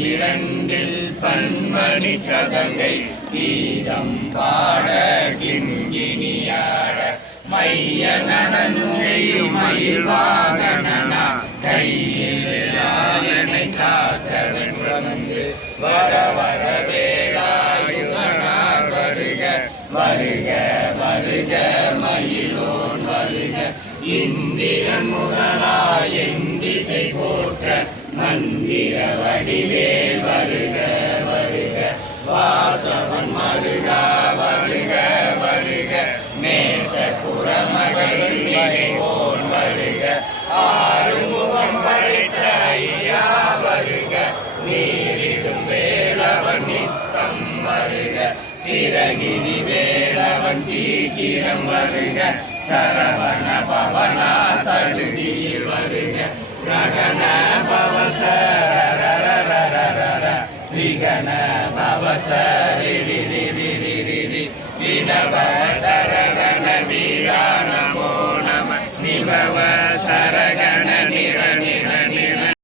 இரண்டில் பன்மணி சதங்கை கீதம் பாட கிண்கிணியாட மைய நடனு செய்யும் மயில் வாகனனா கையில் யானை காத்தவன் வர வர வேலாயுதனா. வருக வருக வருக மயிலோன் வருக. இந்திரன் முதலாயின் மந்திர வடிவே வருக வருக வாசவன் மருகா வருக வருக மேச புறமகள் மிகைவோன் வருக ஆறுமுகம் படைத்த ஐயா வருக நீரிடும் வேளவன் நித்தம் வருக சிறகிரி வேளவன் சீக்கிரம் வருக சரவண பவனா சடுதியில் வருக நடன பவசரரரரரரர விகன பவசரிரிரிரிரிரி வினவ